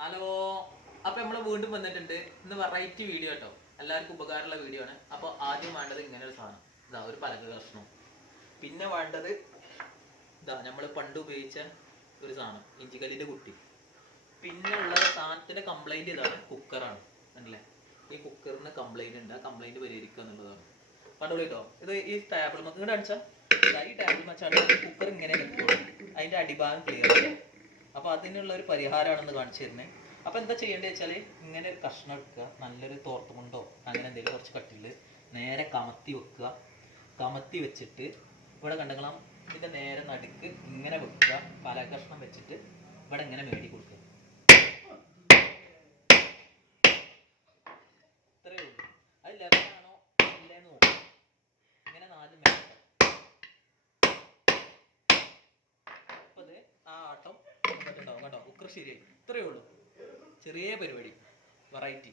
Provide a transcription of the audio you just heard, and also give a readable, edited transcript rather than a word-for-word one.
Hello, അപ്പൊ നമ്മള് വീണ്ടും വന്നിട്ടുണ്ട്. ഇന്ന് വെറൈറ്റി വീഡിയോ കേട്ടോ, എല്ലാവർക്കും ഉപകാരമുള്ള വീഡിയോ ആണ്. അപ്പൊ ആദ്യം വേണ്ടത് ഇങ്ങനെ ഒരു സാധനം, ഇതാ ഒരു പലക കഷ്ണം. പിന്നെ വേണ്ടത് ഇതാ നമ്മൾ പണ്ട് ഉപയോഗിച്ച ഒരു സാധനം, ഇഞ്ചിക്കല്ലിന്റെ കുട്ടി. പിന്നെ ഉള്ള സാധനത്തിന്റെ കംപ്ലൈന്റ് ഇതാണ്, കുക്കറാണ്. അല്ലേ, ഈ കുക്കറിന് കംപ്ലൈന്റ് ഉണ്ട്. ആ കംപ്ലൈന്റ് പരിഹരിക്കുക എന്നുള്ളതാണ്. കണ്ടോളൂ കേട്ടോ, ഇത് ഈ ടേബിൾ ഇങ്ങോട്ട് അടിച്ചാൽ ഈ ടേബിൾ വെച്ചാണ് കുക്കർ ഇങ്ങനെ നിൽക്കുള്ളൂ. അതിന്റെ അടിഭാഗം ക്ലിയർ ആവും. അപ്പൊ അതിനുള്ള ഒരു പരിഹാരമാണെന്ന് കാണിച്ചു തരുന്നത്. അപ്പൊ എന്താ ചെയ്യേണ്ടത് വെച്ചാല്, ഇങ്ങനെ ഒരു കഷ്ണം എടുക്കുക, നല്ലൊരു തോർത്തുമുണ്ടോ അങ്ങനെ എന്തെങ്കിലും കുറച്ച് കട്ടില് നേരെ കമത്തി വെക്കുക. കമത്തി വെച്ചിട്ട് ഇവിടെ കണ്ടെങ്കിലും ഇതിന്റെ നേരെ നടുക്ക് ഇങ്ങനെ വെക്കുക. പല കഷ്ണം വെച്ചിട്ട് ഇവിടെ ഇങ്ങനെ മേടി കൊടുക്കുക. ഇത്രയേ ഉള്ളൂ. അത് ലെവലാണോ ഇല്ലേന്ന് നോക്കുക. ഇങ്ങനെ 4 മേട്ടം. അപ്പൊ ഇത് ആ ആട്ടം ഉണ്ടാവും. കണ്ടോ, കുക്കർ ശരിയായി. ഇത്രയേ ഉള്ളൂ, ചെറിയ പരിപാടി, വെറൈറ്റി.